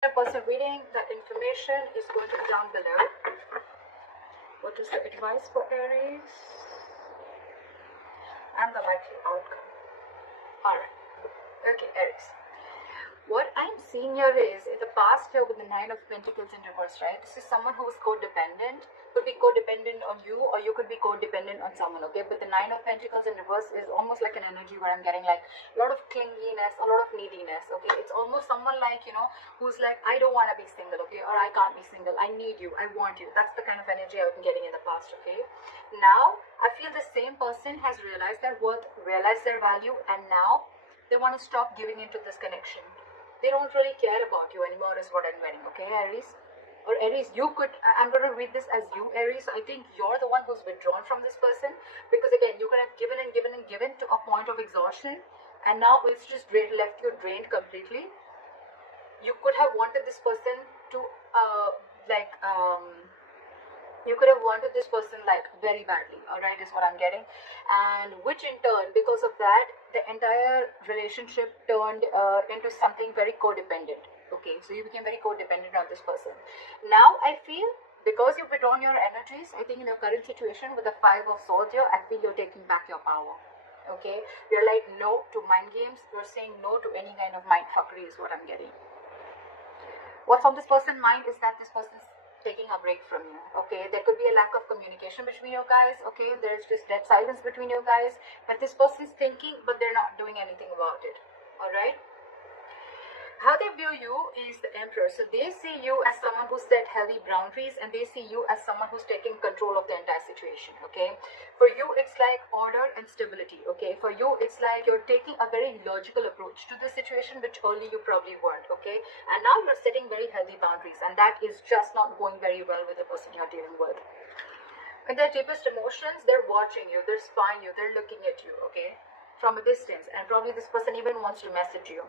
A person reading, the information is going to be down below. What is the advice for Aries? And the likely outcome. Alright. Okay, Aries. What I'm seeing here is, in the past here with the Nine of Pentacles in reverse, right? This is someone who is codependent. Could be codependent on you, or you could be codependent on someone, okay? But the Nine of Pentacles in reverse is almost like an energy where I'm getting like a lot of clinginess, a lot of neediness, okay? It's almost someone like, you know, who's like, I don't want to be single, okay? Or I can't be single. I need you. I want you. That's the kind of energy I've been getting in the past, okay? Now, I feel the same person has realized their worth, realized their value, and now they want to stop giving into this connection. They don't really care about you anymore is what I'm getting, okay, Aries? Or Aries, you could, I'm going to read this as you, Aries. I think you're the one who's withdrawn from this person, because again, you could have given and given and given to a point of exhaustion, and now it's just left you drained completely. You could have wanted this person to, you could have wanted this person like very badly, all right, is what I'm getting. And which in turn, because of that, the entire relationship turned into something very codependent, okay? So you became very codependent on this person. Now I feel, because you've withdrawn your energies, I think in your current situation with the Five of Swords here, I feel you're taking back your power, okay? You're like no to mind games. You're saying no to any kind of mind fuckery is what I'm getting. What's on this person's mind is that this person's taking a break from you, okay? There could be a lack of communication between you guys, okay? There's just dead silence between you guys, but this person is thinking, but they're not doing anything about it, all right? How they view you is the Emperor. So they see you as someone who set healthy boundaries, and they see you as someone who's taking control of the entire situation, okay? For you, it's like order and stability, okay? For you, it's like you're taking a very logical approach to the situation, which early you probably weren't, okay? And now you're setting very healthy boundaries, and that is just not going very well with the person you're dealing with. In their deepest emotions, they're watching you, they're spying you, they're looking at you, okay? From a distance, and probably this person even wants to message you,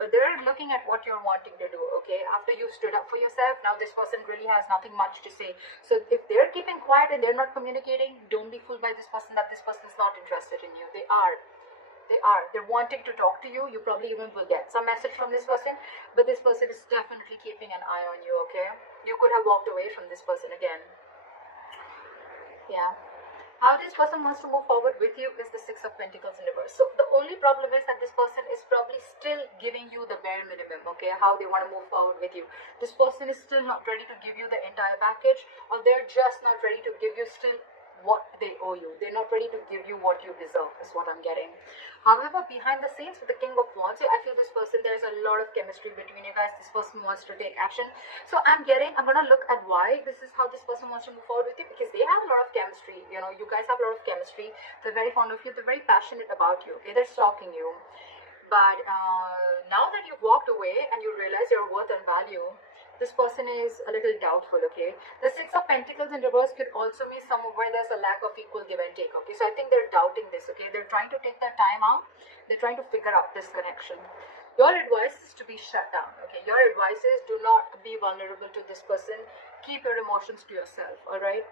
but they're looking at what you're wanting to do, okay? After you stood up for yourself, now this person really has nothing much to say. So if they're keeping quiet and they're not communicating, don't be fooled by this person that this person's not interested in you. They're wanting to talk to you. You probably even will get some message from this person, but this person is definitely keeping an eye on you, okay? You could have walked away from this person again. Yeah. How this person wants to move forward with you is the Six of Pentacles in reverse. So the only problem is that this person is probably still giving you the bare minimum, okay? How they want to move forward with you. This person is still not ready to give you the entire package, or they're just not ready to give you still what they owe you. They're not ready to give you what you deserve, is what I'm getting. However, behind the scenes with the King of Wands, I feel this person, there's a lot of chemistry between you guys. This person wants to take action. So I'm going to look at why this is how this person wants to move forward with you, because they have a lot of chemistry. You know, you guys have a lot of chemistry. They're very fond of you. They're very passionate about you, okay? They're stalking you. But now that you've walked away and you realize your worth and value, this person is a little doubtful, okay? The Six of Pentacles in reverse could also be somewhere where there's a lack of equal give and take, okay? So I think they're doubting this, okay? They're trying to take their time out. They're trying to figure out this connection. Your advice is to be shut down, okay? Your advice is do not be vulnerable to this person. Keep your emotions to yourself, all right?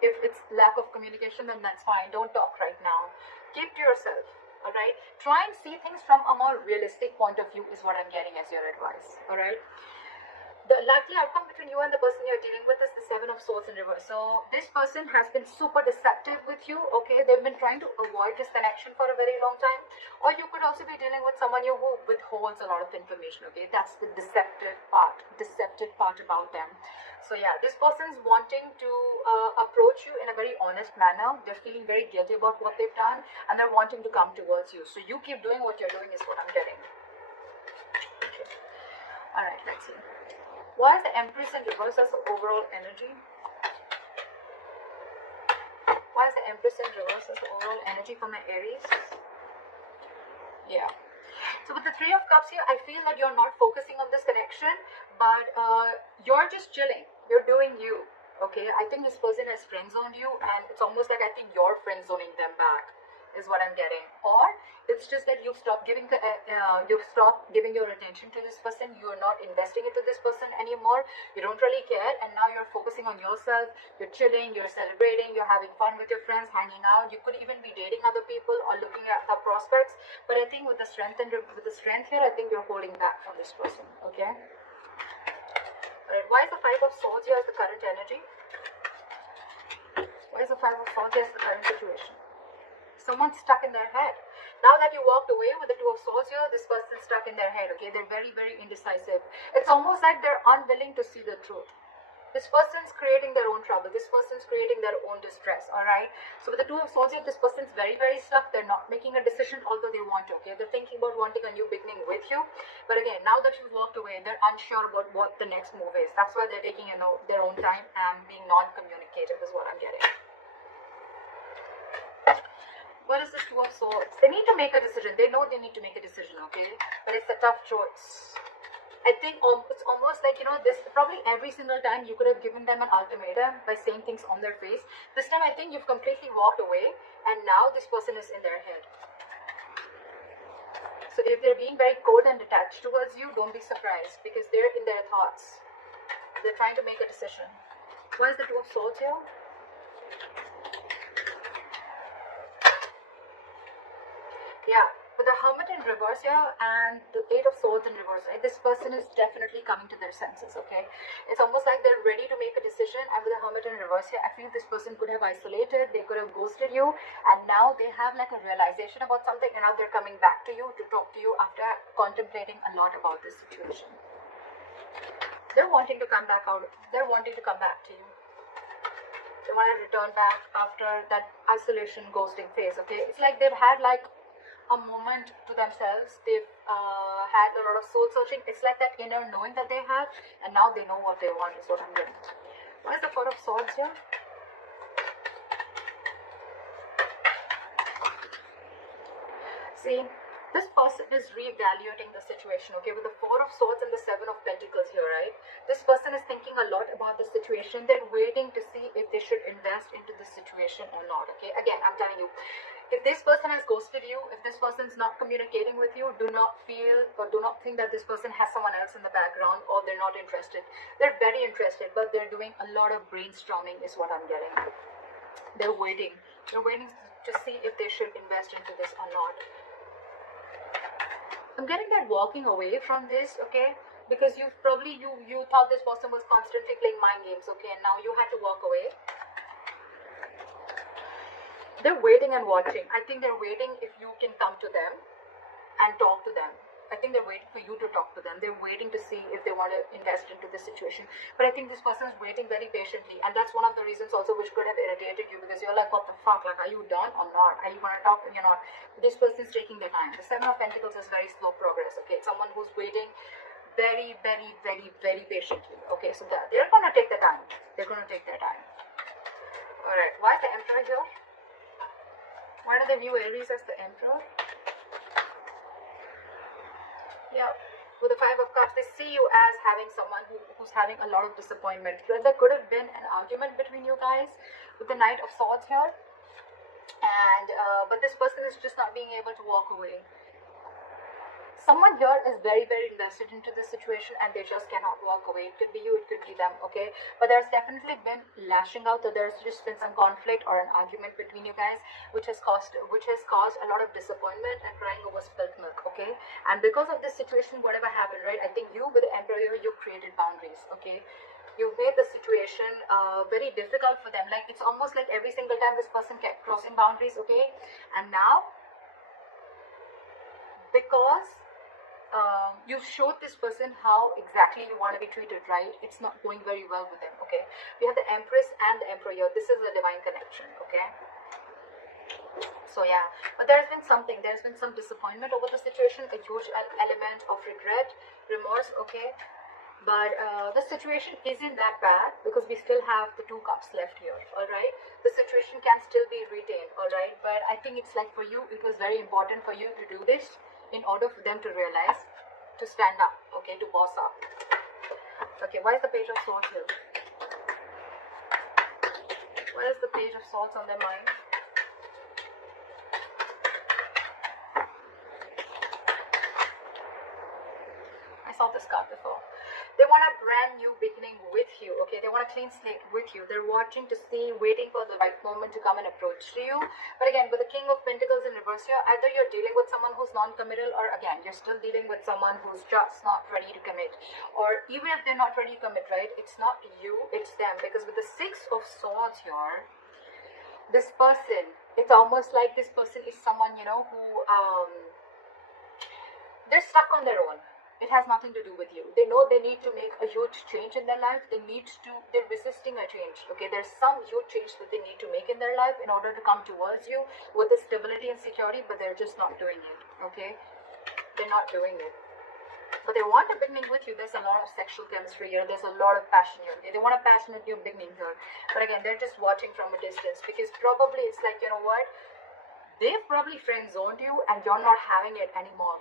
If it's lack of communication, then that's fine. Don't talk right now. Keep to yourself, all right? Try and see things from a more realistic point of view is what I'm getting as your advice, all right? The likely outcome between you and the person you're dealing with is the Seven of Swords in reverse. So this person has been super deceptive with you, okay? They've been trying to avoid this connection for a very long time. Or you could also be dealing with someone who withholds a lot of information, okay? That's the deceptive part about them. So yeah, this person's wanting to approach you in a very honest manner. They're feeling very guilty about what they've done, and they're wanting to come towards you. So you keep doing what you're doing is what I'm getting. Okay. All right, let's see. Why is the Empress in reverse as the overall energy? Why is the Empress in reverse as the overall energy for my Aries? Yeah. So with the Three of Cups here, I feel that you're not focusing on this connection, but you're just chilling. You're doing you, okay? I think this person has friend-zoned you, and it's almost like I think you're friend-zoning them back, is what I'm getting. Or it's just that you've stopped giving your attention to this person. You're not investing into this person anymore. You don't really care, and now you're focusing on yourself. You're chilling, you're celebrating, you're having fun with your friends, hanging out. You could even be dating other people or looking at the prospects. But I think with the strength here, I think you're holding back from this person, okay? Alright, why is the Five of Swords here as the current energy? Why is the Five of Swords here as the current situation? Someone's stuck in their head. Now that you walked away with the Two of Swords here, this person's stuck in their head, okay? They're very, very indecisive. It's almost like they're unwilling to see the truth. This person's creating their own trouble. This person's creating their own distress, alright? So with the Two of Swords here, this person's very, very stuck. They're not making a decision, although they want to, okay? They're thinking about wanting a new beginning with you. But again, now that you've walked away, they're unsure about what the next move is. That's why they're taking, their own time and being non-communicative is what I'm getting. What is the Two of Swords? They need to make a decision. They know they need to make a decision, okay? But it's a tough choice. I think it's almost like, this probably every single time you could have given them an ultimatum by saying things on their face. This time I think you've completely walked away and now this person is in their head. So if they're being very cold and detached towards you, don't be surprised because they're in their thoughts. They're trying to make a decision. Why is the Two of Swords here? Yeah, with the Hermit in reverse here and the Eight of Swords in reverse, right? This person is definitely coming to their senses, okay? It's almost like they're ready to make a decision. And with the Hermit in reverse here, I feel this person could have isolated, they could have ghosted you, and now they have like a realization about something, and now they're coming back to you to talk to you after contemplating a lot about this situation. They're wanting to come back out. They're wanting to come back to you. They want to return back after that isolation ghosting phase, okay? It's like they've had like a moment to themselves. They've had a lot of soul searching. It's like that inner knowing that they had, and now they know what they want is what I'm getting. What is the Four of Swords here? See, this person is reevaluating the situation, okay, with the Four of Swords and the Seven of Pentacles here, right? This person is thinking a lot about the situation. They're waiting to see if they should invest into this situation or not, okay? Again, I'm telling you, if this person has ghosted you, if this person is not communicating with you, do not feel or do not think that this person has someone else in the background or they're not interested. They're very interested, but they're doing a lot of brainstorming is what I'm getting. They're waiting. They're waiting to see if they should invest into this or not. I'm getting that walking away from this, okay? Because you thought this person was constantly playing mind games, okay? And now you had to walk away. They're waiting and watching. I think they're waiting if you can come to them and talk to them. I think they're waiting for you to talk to them. They're waiting to see if they want to invest into this situation. But I think this person is waiting very patiently. And that's one of the reasons also which could have irritated you, because you're like, what the fuck? Like, are you done or not? Are you going to talk or you're not? This person is taking their time. The Seven of Pentacles is very slow progress, okay? It's someone who's waiting very, very, very, very patiently. Okay, so they're going to take their time. They're going to take their time. Alright, why is the Emperor here? Why do they view Aries as the Emperor? Yeah, with the Five of Cups, they see you as having someone who's having a lot of disappointment. There could have been an argument between you guys with the Knight of Swords here. And, but this person is just not being able to walk away. Someone here is very, very invested into this situation and they just cannot walk away. It could be you, it could be them, okay? But there's definitely been lashing out, so there's just been some conflict or an argument between you guys, which has caused a lot of disappointment and crying over spilt milk, okay? And because of this situation, whatever happened, right? I think you with the Emperor, you created boundaries, okay? You've made the situation very difficult for them. Like, it's almost like every single time this person kept crossing boundaries, okay? And now, because you've showed this person how exactly you want to be treated, right? It's not going very well with them, okay? We have the Empress and the Emperor here. This is a divine connection, okay? So yeah, but there's been some disappointment over the situation, a huge element of regret, remorse, okay? But the situation isn't that bad because we still have the Two Cups left here, alright? The situation can still be retained, alright? But I think it's like for you, it was very important for you to do this in order for them to realize, to stand up, okay, to boss up. Okay, why is the Page of Swords here? Why is the Page of Swords on their mind? I saw saw this card before. They want a brand new beginning with you, okay? They want a clean slate with you. They're watching to see, waiting for the right moment to come and approach to you. But again, with the King of Pentacles in reverse here, either you're dealing with someone who's non-committal, or again, you're still dealing with someone who's just not ready to commit. Or even if they're not ready to commit, right, it's not you, it's them. Because with the Six of Swords here, this person, it's almost like this person is someone, you know, who they're stuck on their own. It has nothing to do with you. They know they need to make a huge change in their life. They're resisting a change, okay? There's some huge change that they need to make in their life in order to come towards you with the stability and security, but they're just not doing it, okay? They're not doing it. But they want a beginning with you. There's a lot of sexual chemistry here. There's a lot of passion here. Okay? They want a passionate new beginning here. But again, they're just watching from a distance, because probably it's like, you know what? They've probably friend-zoned you and you're not having it anymore.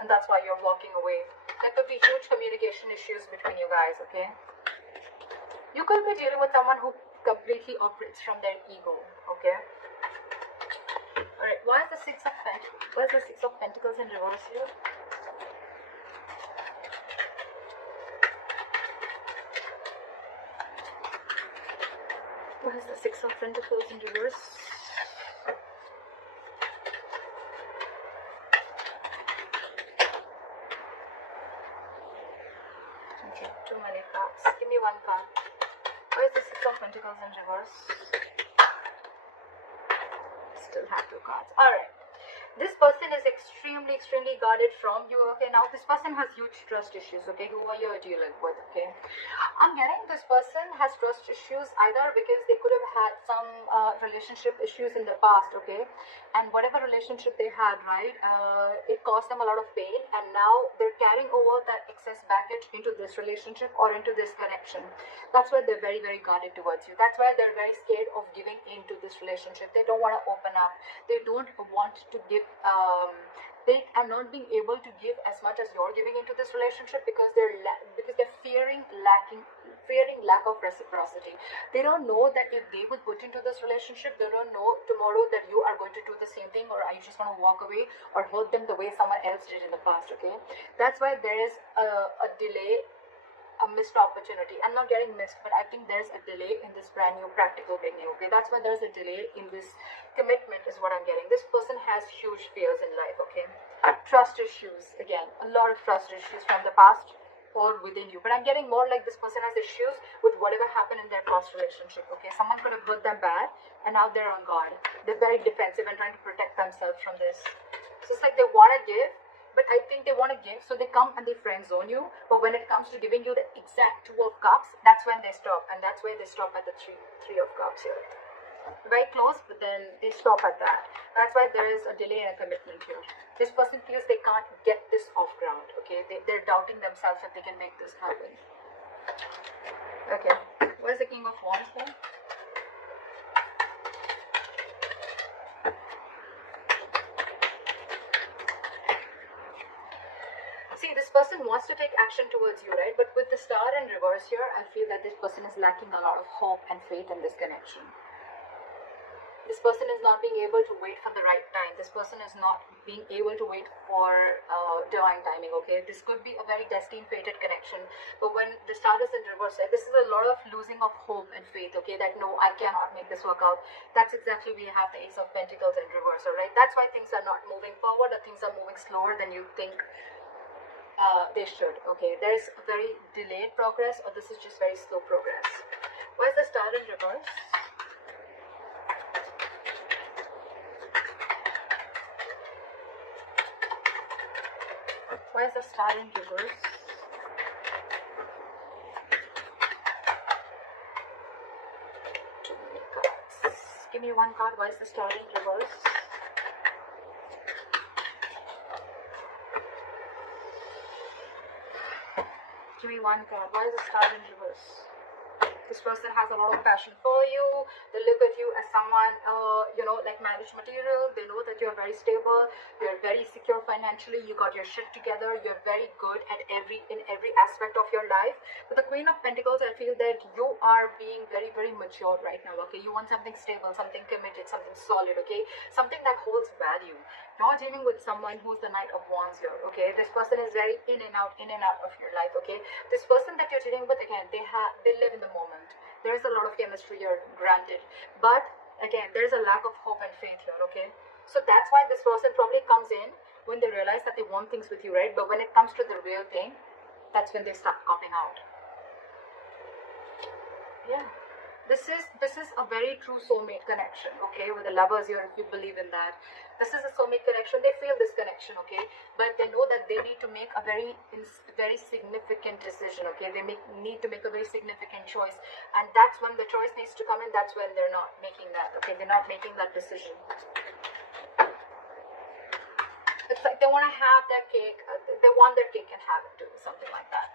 And that's why you're walking away. There could be huge communication issues between you guys, okay? You could be dealing with someone who completely operates from their ego, okay? Alright, why is the Six of Pentacles? Why is the Six of Pentacles in reverse here? Why is the Six of Pentacles in reverse? Too many cards. Give me one card. Why is the Six of Pentacles in reverse? Still have two cards. Alright. This person is extremely guarded from you, okay? Now, this person has huge trust issues, okay? Who are you dealing with, okay? I'm getting this person has trust issues either because they could have had some relationship issues in the past, okay? And whatever relationship they had, right, it caused them a lot of pain, and now they're carrying over that excess baggage into this relationship or into this connection. That's why they're very guarded towards you. That's why they're very scared of giving into this relationship. They don't want to open up. They don't want to give, they are not being able to give as much as you're giving into this relationship because they're fearing lack of reciprocity. They don't know that if they would put into this relationship, they don't know tomorrow that you are going to do the same thing, or are you just going to walk away or hurt them the way someone else did in the past, okay? That's why there is a delay, a missed opportunity. I'm not getting missed, but I think there's a delay in this brand new practical beginning, okay? That's why there's a delay in this commitment is what I'm getting. This person has huge fears in life, okay? Trust issues, again, a lot of trust issues from the past or within you. But I'm getting more like this person has issues with whatever happened in their past relationship, okay? Someone could have hurt them bad, and now they're on guard. They're very defensive and trying to protect themselves from this. So it's like they want to give, but I think they want to give, so they come and they friend zone you. But when it comes to giving you the exact Two of Cups, that's when they stop, and that's why they stop at the three of Cups here. Very close, but then they stop at that. That's why there is a delay in a commitment here. This person feels they can't get this off ground, okay? They're doubting themselves that they can make this happen. Okay, where's the King of Wands then? See, this person wants to take action towards you, right? But with the Star in reverse here, I feel that this person is lacking a lot of hope and faith in this connection. This person is not being able to wait for the right time. This person is not being able to wait for divine timing, okay? This could be a very destined, fated connection. But when the Star is in reverse, right, this is a lot of losing of hope and faith, okay? That, no, I cannot make this work out. That's exactly we have the Ace of Pentacles in reverse, right? That's why things are not moving forward, or things are moving slower than you think they should, okay? There's a very delayed progress, or this is just very slow progress. Why is the Star in reverse? Why is the Star in reverse? Too many cards. Give me one card. Why is the Star in reverse? Give me one card. Why is the Star in reverse? This person has a lot of passion for you. They look at you as someone, you know, like marriage material. They know that you're very stable, you're very secure financially, you got your shit together, you're very good at in every aspect of your life. With the Queen of Pentacles, I feel that you are being very, very mature right now, okay? You want something stable, something committed, something solid, okay? Something that holds value. You're dealing with someone who's the Knight of Wands here, okay? This person is very in and out of your life, okay? This person that you're dealing with, again, they live in the moment. There is a lot of chemistry here, granted, but again, there is a lack of hope and faith here, okay? So that's why this person probably comes in when they realize that they want things with you, right? But when it comes to the real thing, that's when they start copping out. Yeah. This is a very true soulmate connection, okay? With the lovers here, if you believe in that, this is a soulmate connection. They feel this connection, okay? But they know that they need to make a very significant decision, okay? They need to make a very significant choice, and that's when the choice needs to come in. That's when they're not making that, okay? They're not making that decision. It's like they want to have their cake. They want their cake and have it too, something like that.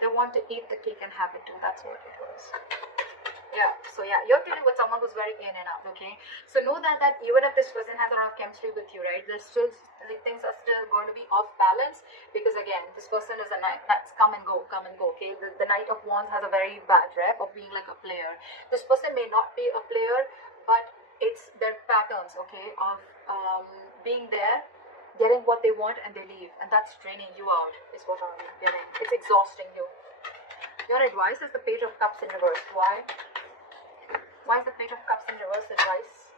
They want to eat the cake and have it too. That's what it was. Yeah. So yeah, you're dealing with someone who's very in and out. Okay. So know that even if this person has a lot of chemistry with you, right? There's still things are still going to be off balance, because again, this person is a knight that's come and go. Okay. The Knight of Wands has a very bad rep of being like a player. This person may not be a player, but it's their patterns, okay, of being there, getting what they want, and they leave, and that's draining you out, is what I'm getting. It's exhausting you. Your advice is the Page of Cups in reverse. Why is the Page of Cups in reverse advice?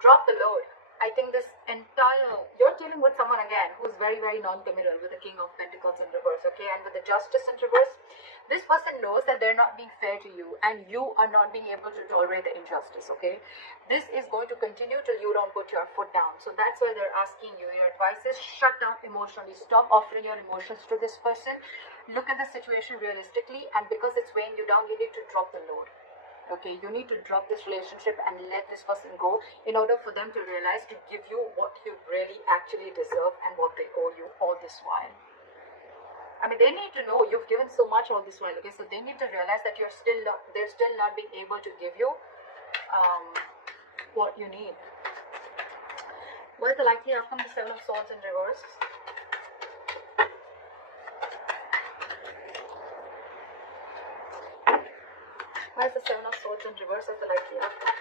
Drop the load. I think you're dealing with someone again who's very, very non-committal, with the King of Pentacles in reverse, okay, and with the Justice in reverse. This person knows that they're not being fair to you, and you are not being able to tolerate the injustice, okay? This is going to continue till you don't put your foot down. So that's why they're asking you. Your advice is shut down emotionally. Stop offering your emotions to this person. Look at the situation realistically, and because it's weighing you down, you need to drop the load. Okay, you need to drop this relationship and let this person go, in order for them to realize to give you what you really actually deserve and what they owe you all this while. I mean, they need to know you've given so much all this while, okay? So they need to realize that they're still not being able to give you what you need. What is the likely outcome? The Seven of Swords in reverse. Why is the Seven of Swords in reverse as the likely outcome?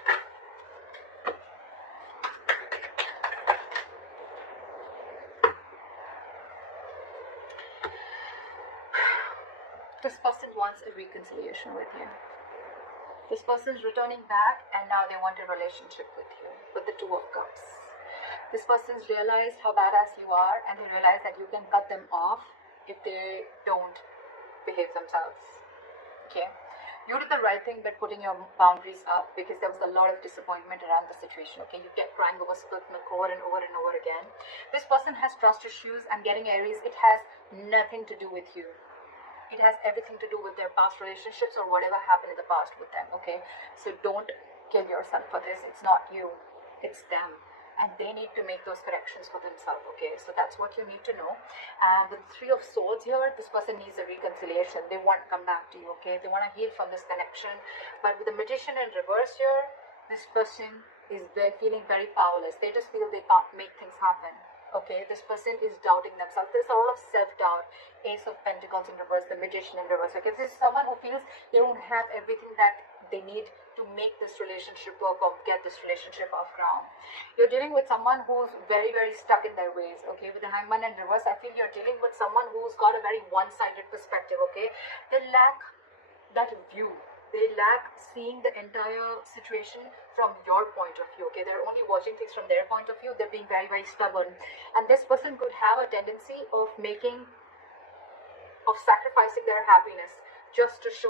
This person wants a reconciliation with you. This person is returning back, and now they want a relationship with you, with the Two of Cups. This person's realized how badass you are, and they realize that you can cut them off if they don't behave themselves. Okay? You did the right thing by putting your boundaries up, because there was a lot of disappointment around the situation, okay? You kept crying over spilt milk over and over and over again. This person has trust issues. I'm getting Aries. It has nothing to do with you. It has everything to do with their past relationships or whatever happened in the past with them, okay? So don't kill yourself for this. It's not you. It's them. And they need to make those corrections for themselves, okay? So that's what you need to know. With the Three of Swords here, this person needs a reconciliation. They want to come back to you, okay? They want to heal from this connection. But with the Magician in reverse here, this person is feeling very powerless. They just feel they can't make things happen, okay? This person is doubting themselves. There's a lot of self-doubt. Ace of Pentacles in reverse, the Magician in reverse, okay? This is someone who feels they don't have everything that they need to make this relationship work or get this relationship off ground. You're dealing with someone who's very, very stuck in their ways, okay? With the Hangman in reverse, I feel you're dealing with someone who's got a very one-sided perspective, okay? They lack that view. They lack seeing the entire situation from your point of view, okay? They're only watching things from their point of view. They're being very, very stubborn. And this person could have a tendency of sacrificing their happiness just to show